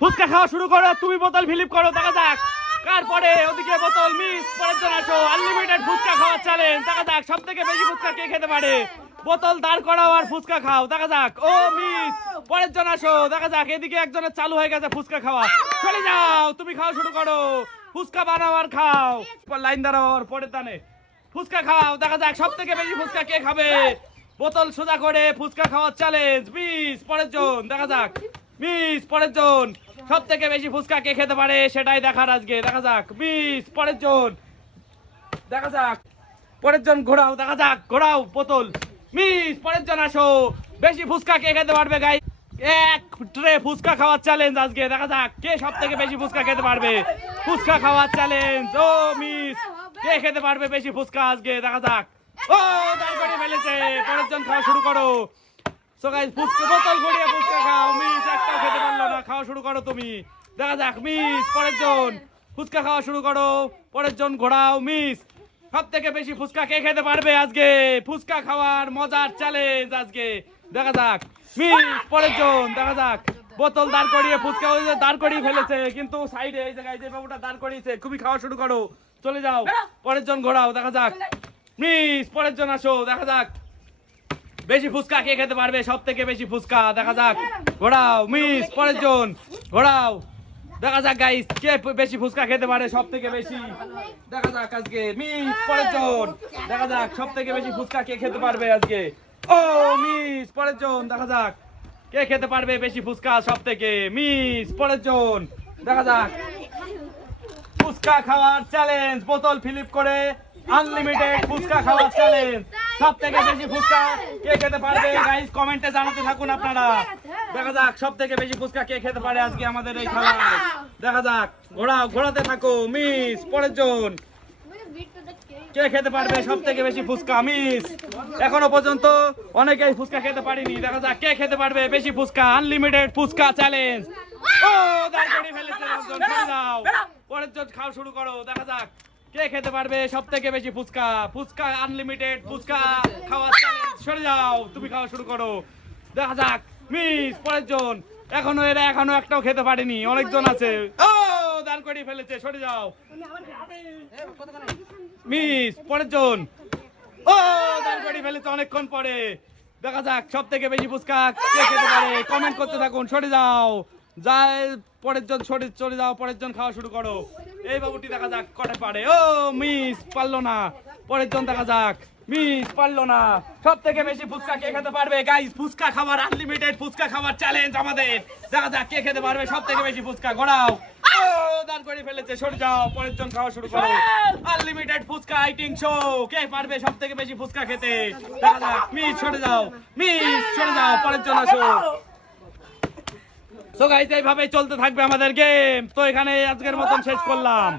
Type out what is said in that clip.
ফুচকা খাওয়া শুরু করো, তুমি বোতল ফিলিপ করো, দেখা যাক। কার পরে ওদিকে বোতল মিস, পরের জন আসো। আনলিমিটেড ফুচকা খাওয়ার চ্যালেঞ্জ দেখা যাক সব থেকে বেশি ফুচকা কে খেতে পারে। বোতল দাঁড় করাও আর ফুচকা খাও, দেখা যাক। ও, মিস, পরের জন আসো, দেখা যাক, এদিকে একজনের চালু হয়ে গেছে ফুচকা খাওয়া। চলে যাও, তুমি খাওয়া শুরু করো। ফুচকা বানাও আর খাও। লাইন দাঁড়াও আর পরের দানে। ফুচকা খাও, দেখা যাক সব থেকে বেশি ফুচকা কে খাবে। বোতল সোজা করে ফুচকা খাওয়ার চ্যালেঞ্জ মিস, পরের জন, দেখা যাক। মিস, পরের জন। সব থেকে বেশি ফুচকা কে খেতে পারে সেটাই দেখার আজকে। দেখা যাক। মিস, পরের জন। দেখা যাক। পরের জন ঘোরাও, দেখা যাক। ঘোরাও, বোতল। মিস, পরের জন আসো। বেশি ফুচকা কে খেতে পারবে গাই এক ট্রে ফুচকা খাওয়ার চ্যালেঞ্জ আজকে। দেখা যাক কে সব থেকে বেশি ফুচকা খেতে পারবে। ফুচকা খাওয়ার চ্যালেঞ্জ ও, মিস, কে খেতে পারবে বেশি ফুচকা আজকে? দেখা যাক। ও করে ফেলেছে। পরের জন খাওয়া শুরু করো। সো গাইস ফুচকা বোতল গড়িয়ে ফুচকা খাও। মিস, একটাও খেতে পারল না। খাওয়া শুরু করো তুমি। দেখা যাক, মিস, পরের জন। ফুচকা খাওয়া শুরু করো। পরের জন ঘোরাও, মিস। সব থেকে বেশি ফুচকা কে খেতে পারবে আজকে? ফুচকা খাওয়ার মজার চ্যালেঞ্জ আজকে। দেখা যাক। মিস, পরের জন, দেখা যাক। বোতল দাঁড় করিয়ে ফুচকা ওই যে দাঁড় করিয়ে ফেলেছে। কিন্তু সাইডে এই জায়গায় যে বাবুটা দাঁড় করিয়েছে, খুবই খাওয়া শুরু করো। চলে যাও। পরের জন ঘোরাও, দেখা যাক। মিস, পরের জন আসো, দেখা যাক। বেশি ফুচকা কে খেতে পারবে? সব থেকে বেশি ফুচকা, দেখা যাক। ঘোড়াও, মিস, পরের জন। ঘোড়াও, দেখা যাক গাইস কে বেশি ফুচকা খেতে পারে সব থেকে বেশি। দেখা যাক আজকে, মিস, পরের জন। দেখা যাক সব থেকে বেশি ফুচকা কে খেতে পারবে আজকে। ও, মিস, পরের জন, দেখা যাক। কে খেতে পারবে বেশি ফুচকা সব থেকে মিস, পরের জন। দেখা যাক। ফুচকা খাওয়ার চ্যালেঞ্জ বোতল ফিলিপ করে আনলিমিটেড ফুচকা খাওয়ার চ্যালেঞ্জ সব থেকে বেশি ফুচকা কে খেতে পারবে? গাইস কমেন্টে জানাতে থাকুন আপনারা। দেখা যাক সব থেকে বেশি ফুচকা কে খেতে পারে আজকে আমাদের এই খেলায় দেখা যাক ঘোড়া ঘোড়াতে থাকো মিস পরের জন। কে খেতে পারবে সব থেকে বেশি ফুচকা? মিস এখনও পর্যন্ত অনেকেই ফুচকা খেতে পারিনি। দেখা যাক কে খেতে পারবে বেশি ফুচকা? আনলিমিটেড ফুচকা চ্যালেঞ্জ ও দাঁড় করিয়ে ফেলেছে পরের জন খাও শুরু করো দেখা যাক। কে খেতে পারবে সব থেকে বেশি ফুচকা? ফুচকা আনলিমিটেড ফুচকা খাওয়া সরে যাও, তুমি খাওয়া শুরু করো। দেখা যাক মিস পরের জন। এখনও এরা এখনও একটাও খেতে পারেনি, অনেকজন আছে। ও, দাঁড় করিয়ে ফেলেছে, সরে যাও। মিস পরের জন। ও, দাঁড় করিয়ে ফেলেছে অনেকক্ষণ পরে। দেখা যাক সব থেকে বেশি ফুচকা কে খেতে পারে। কমেন্ট করতে থাকুন, সরে যাও। যায় পরের জন সরে চলে যাও, পরের জন খাওয়া শুরু করো। এই বাবুটি দেখা যাক কটে পারে। ও, মিস পারল না। পরের জন দেখা যাক। মিস না। সব থেকে বেশি ফুচকা কে খেতে পারবে? গাইস ফুচকা খাবার আনলিমিটেড ফুচকা খাবার চ্যালেঞ্জ আমাদের। দেখা যাক কে খেতে পারবে সব থেকে বেশি ফুচকা। গড়াও ও, দাঁড় করে ফেলেছে। সরে যাও। পরের জন খাওয়া শুরু করো। আনলিমিটেড ফুচকা আইটিং শো কে পারবে সব থেকে বেশি ফুচকা খেতে? দেখা যাক। মিস, সরে যাও। মিস, সরে যাও। পরের জন আসো। সো গাইজ এইভাবে চলতে থাকবে আমাদের গেম তো এখানে আজকের মতন শেষ করলাম।